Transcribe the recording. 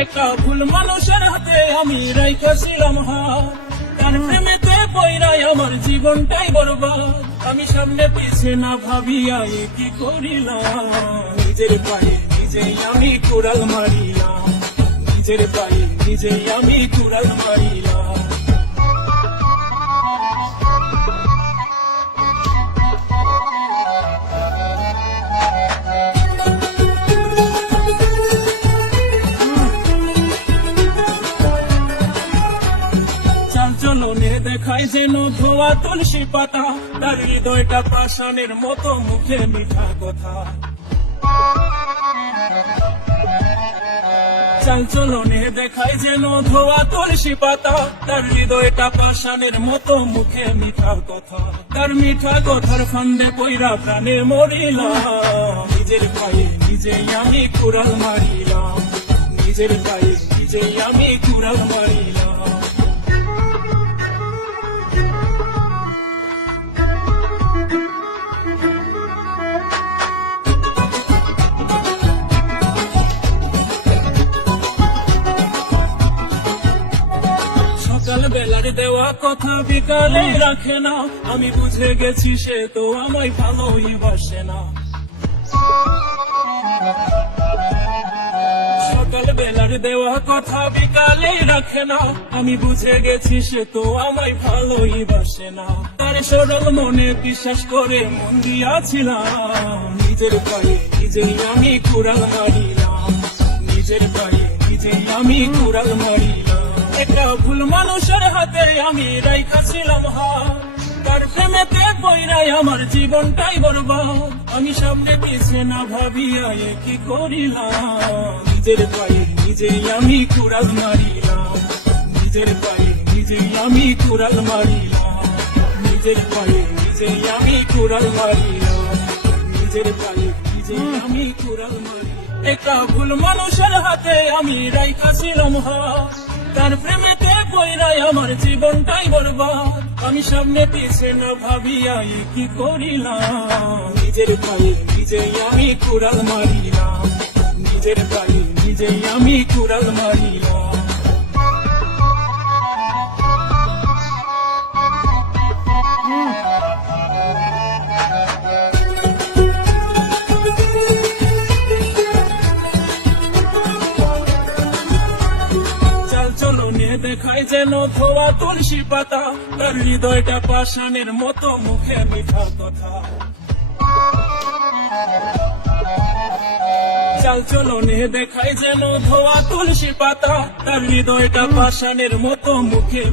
একা ভুল মানুষের হাতে আমি রাইখাছিলাম হাত, তার প্রেমেতে পয়রাই আমার জীবনটাই বরবাদ। আমি সামনে পিছে না ভাবিয়া এ কি করিলাম, নিজের পায়ে নিজেই আমি কুড়াল মারিলাম, নিজের পায়ে নিজেই আমি কুড়াল মারিলাম। চলনে দেখায় যেন ধোয়া তুলসী পাতা, তার হৃদয়টা পাষাণের মতো, মুখে মিঠা কথা। চালচলনে দেখায় যেন ধোয়া তুলসী পাতা, তার হৃদয়টা পাষাণের মতো, মুখে মিঠা কথা। তার মিঠা কথার ফান্দে পইরা প্রাণে মরিলাম, নিজের পায়ে নিজেই আমি কুড়াল মারিলাম, নিজের পায়ে নিজেই আমি কুড়াল মারিলাম। বেলার দেওয়া কথা বিকালে রাখে না, আমি বুঝে গেছি সে তো আমায় ভালোই বাসে না। সকাল বেলার দেওয়া কথা বিকালে রাখে না, আমি বুঝে গেছি সে তো আমায় ভালোই বাসে না। তার সরল মনে বিশ্বাস করে মন দিয়াছিলাম, নিজের পায়ে নিজেই আমি কুড়াল মারিলাম, নিজের পায়ে নিজেই আমি কুড়াল মারিলাম। একটা ভুল মানুষের হাতে আমি রাইখাছিলাম হাত, তার প্রেমেতে পয়রাই আমার জীবনটাই বরবাদ। আমি সামনে পিছে না ভাবিয়া এ কি করিলাম, নিজের পায়ে নিজেই আমি কুড়াল মারিলাম, নিজের পায়ে নিজেই আমি কুড়াল মারিলাম, নিজের পায়ে নিজেই আমি কুড়াল মারিলাম, নিজের পায়ে নিজেই আমি কুড়াল মারিলাম। একটা ভুল মানুষের হাতে আমি রাইখাছিলাম হাত, তার প্রেমেতে পয়রাই আমার জীবনটাই বরবাদ। আমি সামনে পিছে না ভাবিয়া এ কি করিলাম, নিজের পায়ে নিজেই আমি কুড়াল মারিলাম, নিজের পায়ে নিজেই আমি কুড়াল মারিলাম। চলনে দেখায় যেন ধোয়া তুলসী পাতা, তার হৃদয়টা পাষাণের মতো, মুখে মিঠা কথা। চালচলনে দেখায় যেন ধোয়া তুলসী পাতা, তার হৃদয়টা পাষাণের মতো, মুখে